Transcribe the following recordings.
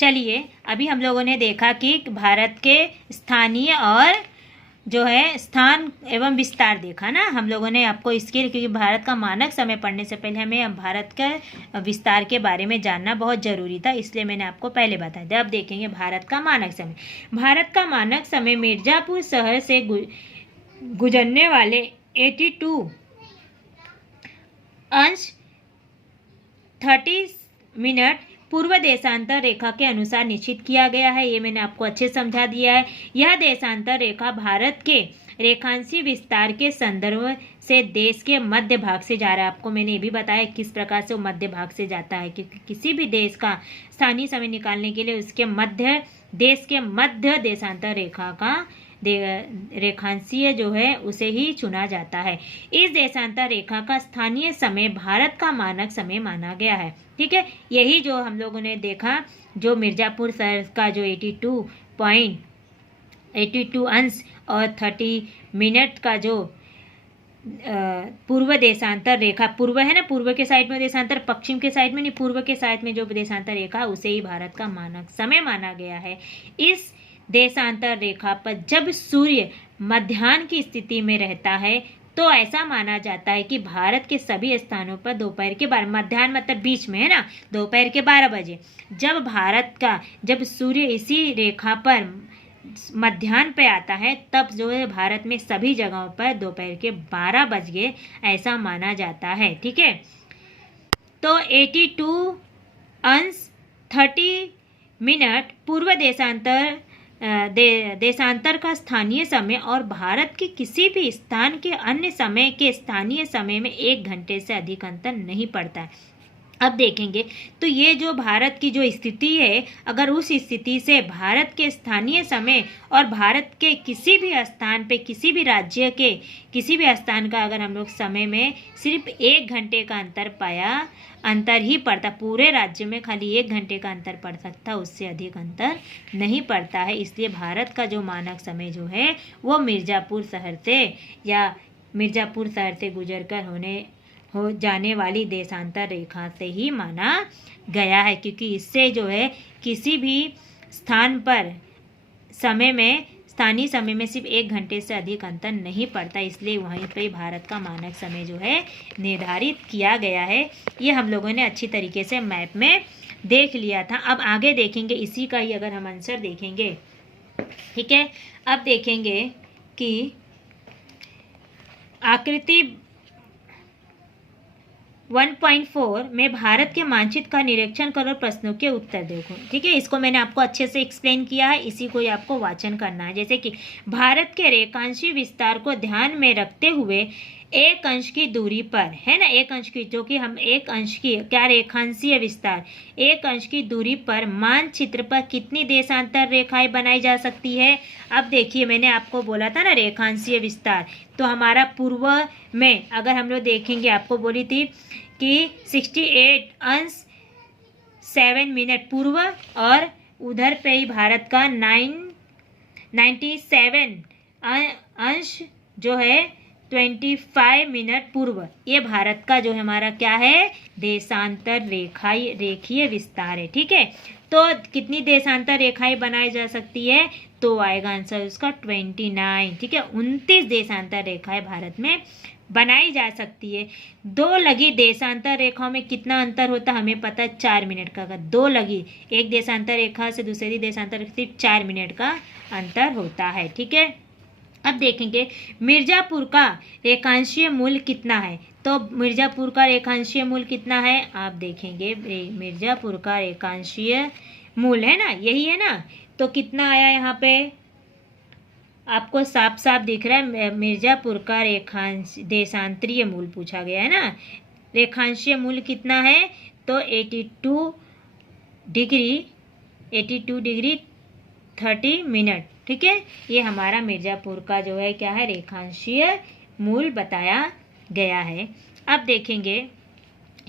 चलिए, अभी हम लोगों ने देखा कि भारत के स्थानीय और जो है स्थान एवं विस्तार देखा ना हम लोगों ने। आपको इसके क्योंकि भारत का मानक समय पढ़ने से पहले हमें भारत का विस्तार के बारे में जानना बहुत ज़रूरी था, इसलिए मैंने आपको पहले बता दिया। अब देखेंगे भारत का मानक समय। भारत का मानक समय मिर्ज़ापुर शहर से गुजरने वाले 82 अंश 30 मिनट पूर्व देशांतर रेखा के अनुसार निश्चित किया गया है। ये मैंने आपको अच्छे समझा दिया है। यह देशांतर रेखा भारत के रेखांशीय विस्तार के संदर्भ से देश के मध्य भाग से जा रहा है। आपको मैंने ये भी बताया किस प्रकार से वो मध्य भाग से जाता है, क्योंकि किसी भी देश का स्थानीय समय निकालने के लिए उसके देश के मध्य देशांतर रेखा का रेखांशीय जो है उसे ही चुना जाता है। इस देशांतर रेखा का स्थानीय समय भारत का मानक समय माना गया है। ठीक है, यही जो हम लोगों ने देखा, जो मिर्ज़ापुर शहर का जो 82 अंश और 30 मिनट का जो पूर्व देशांतर रेखा, पूर्व है ना, पूर्व के साइड में देशांतर, पश्चिम के साइड में नहीं, पूर्व के साइड में जो देशांतर रेखा उसे ही भारत का मानक समय माना गया है। इस देशांतर रेखा पर जब सूर्य मध्याह्न की स्थिति में रहता है तो ऐसा माना जाता है कि भारत के सभी स्थानों पर दोपहर के 12, मध्याह्न मतलब बीच में है ना, दोपहर के 12 बजे जब सूर्य इसी रेखा पर मध्याह्न पे आता है, तब जो है भारत में सभी जगहों पर दोपहर के 12 बज गए ऐसा माना जाता है। ठीक है, तो 82 अंश 30 मिनट पूर्व देशांतर का स्थानीय समय और भारत के किसी भी स्थान के अन्य समय के स्थानीय समय में 1 घंटे से अधिक अंतर नहीं पड़ता है। अब देखेंगे तो ये जो भारत की जो स्थिति है, अगर उस स्थिति से भारत के स्थानीय समय और भारत के किसी भी स्थान पे, किसी भी राज्य के किसी भी स्थान का अगर हम लोग समय में सिर्फ 1 घंटे का अंतर ही पड़ता, पूरे राज्य में खाली 1 घंटे का अंतर पड़ सकता, उससे अधिक अंतर नहीं पड़ता है। इसलिए भारत का जो मानक समय जो है वो मिर्ज़ापुर शहर से गुजर कर हो जाने वाली देशांतर रेखा से ही माना गया है, क्योंकि इससे जो है किसी भी स्थान पर स्थानीय समय में सिर्फ 1 घंटे से अधिक अंतर नहीं पड़ता, इसलिए वहीं पे भारत का मानक समय जो है निर्धारित किया गया है। ये हम लोगों ने अच्छी तरीके से मैप में देख लिया था। अब आगे देखेंगे इसी का ही अगर हम आंसर देखेंगे। ठीक है, अब देखेंगे कि आकृति 1.4 में भारत के मानचित्र का निरीक्षण करो, प्रश्नों के उत्तर देखो। ठीक है, इसको मैंने आपको अच्छे से एक्सप्लेन किया है, इसी को ही आपको वाचन करना है। जैसे कि भारत के रेखांशीय विस्तार को ध्यान में रखते हुए 1 अंश की दूरी पर है ना, 1 अंश की, जो कि हम 1 अंश की क्या रेखांशीय विस्तार 1 अंश की दूरी पर मानचित्र पर कितनी देशांतर रेखाएं बनाई जा सकती है। अब देखिए मैंने आपको बोला था ना रेखांशीय विस्तार, तो हमारा पूर्व में अगर हम लोग देखेंगे, आपको बोली थी कि 68 अंश 7 मिनट पूर्व, और उधर पे ही भारत का 97 अंश जो है 25 मिनट पूर्व, ये भारत का जो है हमारा क्या है देशांतर रेखीय विस्तार है। ठीक है, तो कितनी देशांतर रेखाएं बनाई जा सकती है, तो आएगा आंसर उसका 29। ठीक है, 29 देशांतर रेखाएं भारत में बनाई जा सकती है। 2 लगी देशांतर रेखाओं में कितना अंतर होता है हमें पता है, 4 मिनट का। 2 लगी एक देशांतर रेखा से दूसरी देशांतर सिर्फ 4 मिनट का अंतर होता है। ठीक है, अब देखेंगे मिर्ज़ापुर का रेखांशीय मूल्य कितना है। तो मिर्ज़ापुर का रेखांशीय मूल्य कितना है, आप देखेंगे मिर्ज़ापुर का रेखांशीय मूल्य है ना, यही है ना, तो कितना आया यहाँ पे आपको साफ साफ दिख रहा है। मिर्ज़ापुर का देशांतरीय मूल्य पूछा गया है ना, रेखांशीय मूल्य कितना है, तो 82 डिग्री 30 मिनट। ठीक है, ये हमारा मिर्ज़ापुर का जो है क्या है रेखांशीय मूल्य बताया गया है। अब देखेंगे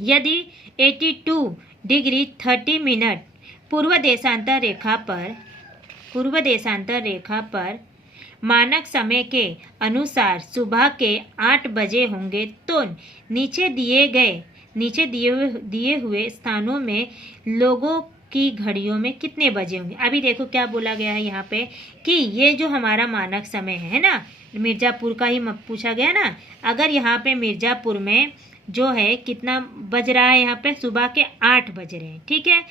यदि 82 डिग्री 30 मिनट पूर्व देशांतर रेखा पर मानक समय के अनुसार सुबह के 8 बजे होंगे, तो नीचे दिए हुए स्थानों में लोगों की घड़ियों में कितने बजे होंगे। अभी देखो क्या बोला गया है यहाँ पे कि ये जो हमारा मानक समय है ना, मिर्ज़ापुर का ही पूछा गया ना। अगर यहाँ पे मिर्ज़ापुर में जो है कितना बज रहा है, यहाँ पे सुबह के 8 बज रहे हैं, ठीक है।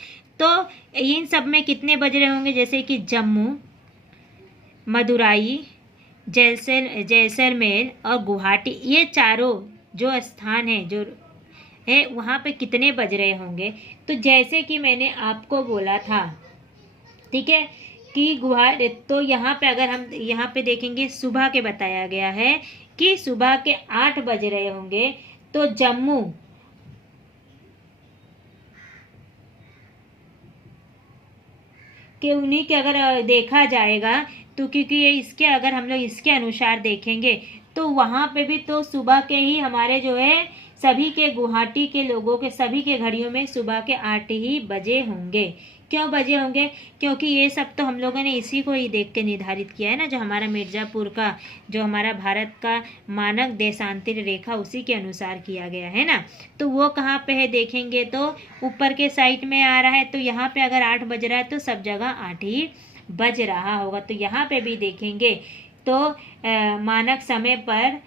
तो इन सब में कितने बज रहे होंगे, जैसे कि जम्मू, मदुराई, जैसलमेर और गुवाहाटी, ये चारों जो स्थान है जो है वहाँ पे कितने बज रहे होंगे। तो जैसे कि मैंने आपको बोला था, ठीक है, कि गुवाहाटी, तो यहाँ पे अगर हम यहाँ पे देखेंगे सुबह के बताया गया है कि सुबह के 8 बज रहे होंगे। तो जम्मू के उन्हीं के अगर देखा जाएगा तो, क्योंकि ये इसके अगर हम लोग इसके अनुसार देखेंगे तो वहाँ पे भी तो सुबह के ही हमारे जो है सभी के गुवाहाटी के लोगों के सभी के घड़ियों में सुबह के 8 ही बजे होंगे। क्यों बजे होंगे, क्योंकि ये सब तो हम लोगों ने इसी को ही देख के निर्धारित किया है ना, जो हमारा मिर्ज़ापुर का, जो हमारा भारत का मानक देशांतर रेखा उसी के अनुसार किया गया है ना। तो वो कहाँ पे है देखेंगे तो ऊपर के साइड में आ रहा है। तो यहाँ पे अगर 8 बज रहा है तो सब जगह 8 ही बज रहा होगा। तो यहाँ पे भी देखेंगे तो मानक समय पर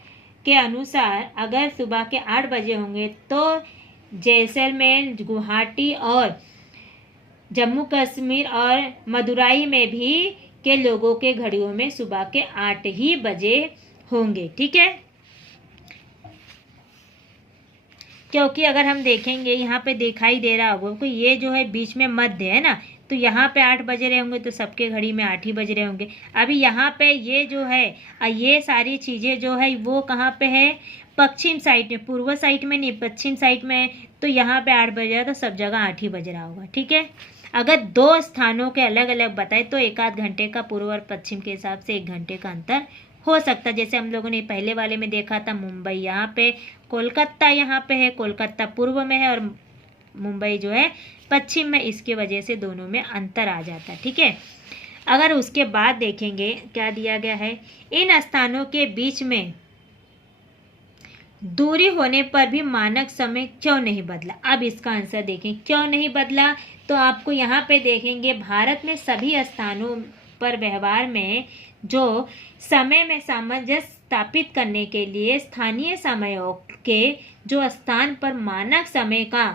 के अनुसार अगर सुबह के 8 बजे होंगे तो जैसलमेर, गुवाहाटी और जम्मू कश्मीर और मदुराई में भी के लोगों के घड़ियों में सुबह के 8 ही बजे होंगे, ठीक है। क्योंकि अगर हम देखेंगे यहाँ पे दिखाई दे रहा होगा कि ये जो है बीच में मध्य है ना, तो यहाँ पे 8 बज रहे होंगे तो सबके घड़ी में 8 ही बज रहे होंगे। अभी यहाँ पे ये जो है ये सारी चीज़ें जो है वो कहाँ पे है, पश्चिम साइड में, पूर्व साइड में नहीं, पश्चिम साइड में। तो यहाँ पे 8 बज रहा है तो सब जगह 8 ही बज रहा होगा, ठीक है। अगर 2 स्थानों के अलग अलग बताए तो 1 घंटे का पूर्व और पश्चिम के हिसाब से 1 घंटे का अंतर हो सकता है। जैसे हम लोगों ने पहले वाले में देखा था, मुंबई यहाँ पे, कोलकाता यहाँ पे है, कोलकाता पूर्व में है और मुंबई जो है पश्चिम में, इसकी वजह से दोनों में अंतर आ जाता है, ठीक है। अगर उसके बाद देखेंगे क्या दिया गया है, इन स्थानों के बीच में दूरी होने पर भी मानक समय क्यों नहीं बदला। अब इसका आंसर देखें क्यों नहीं बदला। तो आपको यहाँ पे देखेंगे भारत में सभी स्थानों पर व्यवहार में जो समय में सामंजस्य स्थापित करने के लिए स्थानीय समयों के जो स्थान पर मानक समय का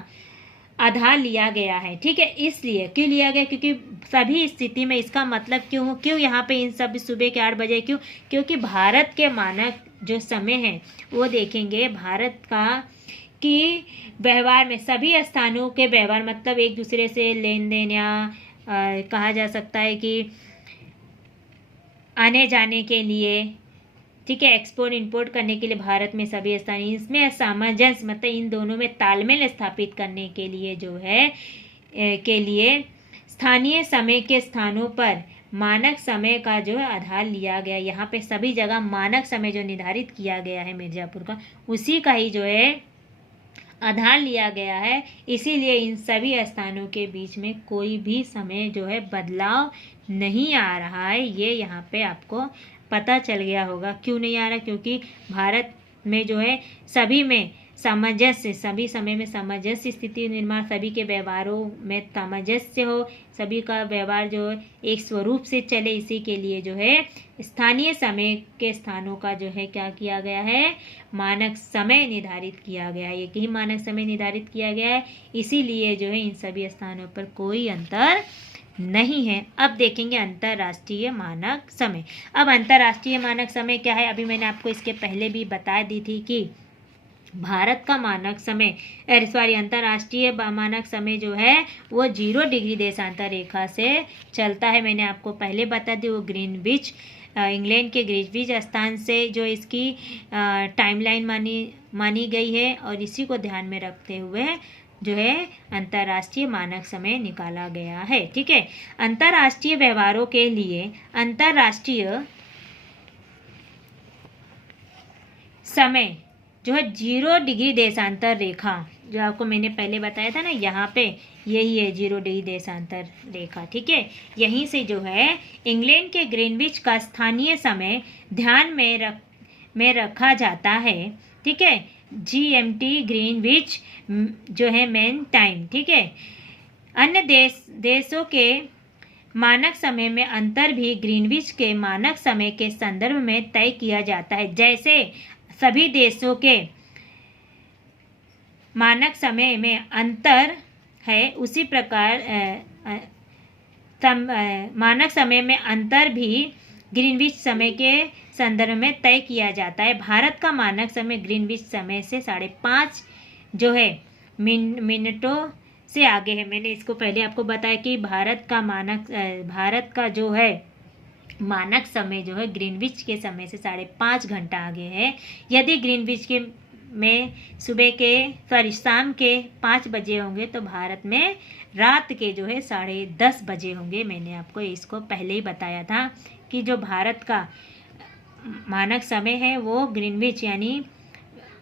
आधार लिया गया है, ठीक है। इसलिए क्यों लिया गया, क्योंकि सभी स्थिति में, इसका मतलब क्यों यहाँ पे इन सब सुबह के 8 बजे क्यों, क्योंकि भारत के मानक जो समय है वो देखेंगे भारत का कि व्यवहार में सभी स्थानों के व्यवहार मतलब एक दूसरे से लेन देन या कहा जा सकता है कि आने जाने के लिए, ठीक है, एक्सपोर्ट इंपोर्ट करने के लिए भारत में सभी स्थान, इसमें सामंजस्य मतलब इन दोनों में तालमेल स्थापित करने के लिए जो है के लिए स्थानीय समय के स्थानों पर मानक समय का जो है आधार लिया गया। यहाँ पे सभी जगह मानक समय जो निर्धारित किया गया है मिर्ज़ापुर का, उसी का ही जो है आधार लिया गया है। इसीलिए इन सभी स्थानों के बीच में कोई भी समय जो है बदलाव नहीं आ रहा है। ये यहाँ पे आपको पता चल गया होगा क्यों नहीं आ रहा, क्योंकि भारत में जो है सभी में सामंजस्य, सभी समय में सामंजस्य स्थिति निर्माण, सभी के व्यवहारों में सामंजस्य हो, सभी का व्यवहार जो एक स्वरूप से चले, इसी के लिए जो है स्थानीय समय के स्थानों का जो है क्या किया गया है, मानक समय निर्धारित किया गया है। एक ही मानक समय निर्धारित किया गया है, इसीलिए जो है इन सभी स्थानों पर कोई अंतर नहीं है। अब देखेंगे अंतर्राष्ट्रीय मानक समय। अब अंतर्राष्ट्रीय मानक समय क्या है, अभी मैंने आपको इसके पहले भी बता दी थी कि भारत का मानक समय अंतर्राष्ट्रीय मानक समय जो है वो 0 डिग्री देशांतर रेखा से चलता है। मैंने आपको पहले बता दी, वो ग्रीनविच, इंग्लैंड के ग्रीनविच स्थान से जो इसकी टाइमलाइन मानी गई है, और इसी को ध्यान में रखते हुए जो है अंतर्राष्ट्रीय मानक समय निकाला गया है, ठीक है। अंतर्राष्ट्रीय व्यवहारों के लिए अंतर्राष्ट्रीय समय जो है 0 डिग्री देशांतर रेखा, जो आपको मैंने पहले बताया था ना, यहाँ पे यही है 0 डिग्री देशांतर रेखा, ठीक है। यहीं से जो है इंग्लैंड के ग्रीनविच का स्थानीय समय ध्यान में रखा जाता है, ठीक है। GMT ग्रीनविच जो है मेन टाइम, ठीक है। अन्य देशों के मानक समय में अंतर भी ग्रीनविच के मानक समय के संदर्भ में तय किया जाता है। जैसे सभी देशों के मानक समय में अंतर है, उसी प्रकार मानक समय में अंतर भी ग्रीनविच समय के संदर्भ में तय किया जाता है। भारत का मानक समय ग्रीनविच समय से 5.5 जो है मिनटों से आगे है। मैंने इसको पहले आपको बताया कि भारत का जो है मानक समय जो है ग्रीनविच के समय से 5.5 घंटा आगे है। यदि ग्रीनविच के में शाम के 5 बजे होंगे तो भारत में रात के जो है 10:30 बजे होंगे। मैंने आपको इसको पहले ही बताया था कि जो भारत का मानक समय है वो ग्रीनविच यानी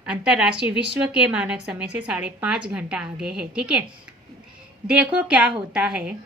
अंतर्राष्ट्रीय विश्व के मानक समय से 5.5 घंटा आगे है। ठीक है, देखो क्या होता है